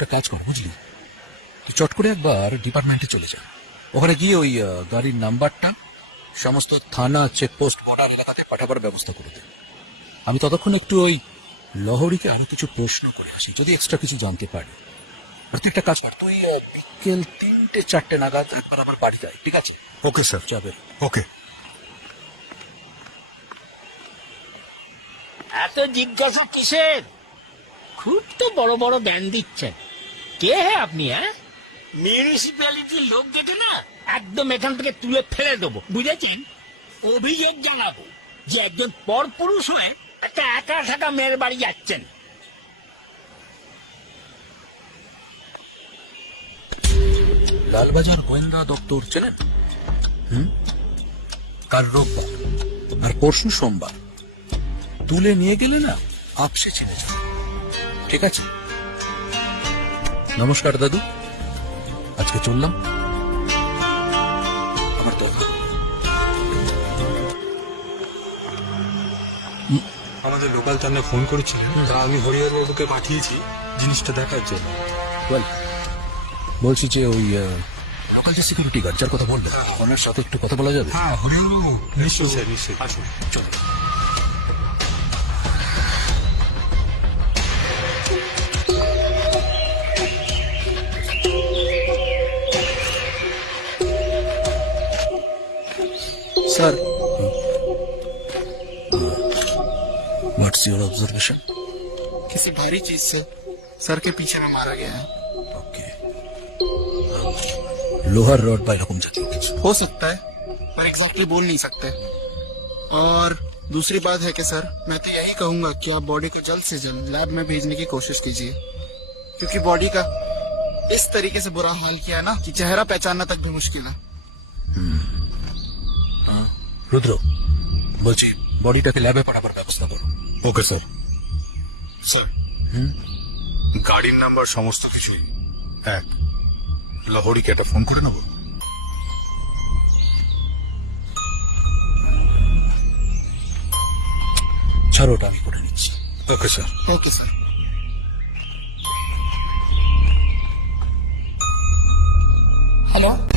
একটা কাজ কর বুঝলি? তুই চট করে একবার ডিপার্টমেন্টে চলে যা। ওখানে গিয়ে ওই গাড়ির নাম্বারটা সমস্ত থানা চেকপোস্ট বর্ডার এলাকাতে পাঠাবার ব্যবস্থা করে দে। আমি ততক্ষণ একটু ওই লহরীকে আরও কিছু প্রশ্ন করে আসি যদি এক্সট্রা কিছু জানতে পারি। প্রত্যেকটা কাজ কর। তুই বিকেল তিনটে চারটে নাগাদ একবার আমার বাড়ি যাই ঠিক আছে? ওকে স্যার যাবে ওকে এত জিজ্ঞাসা কিসের? খুব তো বড় বড় ব্যান দিচ্ছেন। কে হে আপনি হ্যাঁ? লোক না, একদম এখান থেকে তুলে ফেলে বুঝেছেন? অভিযোগ জানাব যে একজন পরপুরুষ হয়ে একটা একা থাকা মেয়ের বাড়ি যাচ্ছেন। লালবাজার গোয়েন্দা দপ্তর, চেনেন? হুম? কাল রোববার, আর পরশু সোমবার। তুলে নিয়ে গেলে না, আপসে চিনে যাবে। ঠিক আছে? নমস্কার দাদু। আজকে চললাম। আমার আমাদের লোকাল থানায় ফোন করেছিলেন। তা আমি হরিহর বাবুকে পাঠিয়েছি জিনিসটা দেখার জন্য। বল। বলছি যে ওই লোকাল যে সিকিউরিটি গার্ড যার কথা বললেন ওনার সাথে একটু কথা বলা যাবে? হ্যাঁ হরিহর বাবু নিশ্চয়ই স্যার নিশ্চয়ই। আসুন। চলো। Sir. What's your observation? किसी भारी चीज़ से सर के पीछे में मारा गया है। ओके लोहर रोड बाय हुकुम जकी हो सकता है पर एग्जैक्टली बोल नहीं सकते। और दूसरी बात है कि सर मैं तो यही कहूँगा कि आप बॉडी को जल्द से जल्द लैब में भेजने की कोशिश कीजिए। क्योंकि बॉडी का इस तरीके से बुरा हाल किया है ना कि चेहरा पहचानना तक भी मुश्किल है। রুদ্র বলছি বডিটাকে ল্যাবে পাঠাবার ব্যবস্থা করো। Okay sir. Sir hmm? গাড়ির নাম্বার সমস্ত কিছুই এক। লহরিকে একটা ফোন করে নেব? ছাড়ো ওটা আমি করে নিচ্ছি। Okay sir. Okay sir. Hello?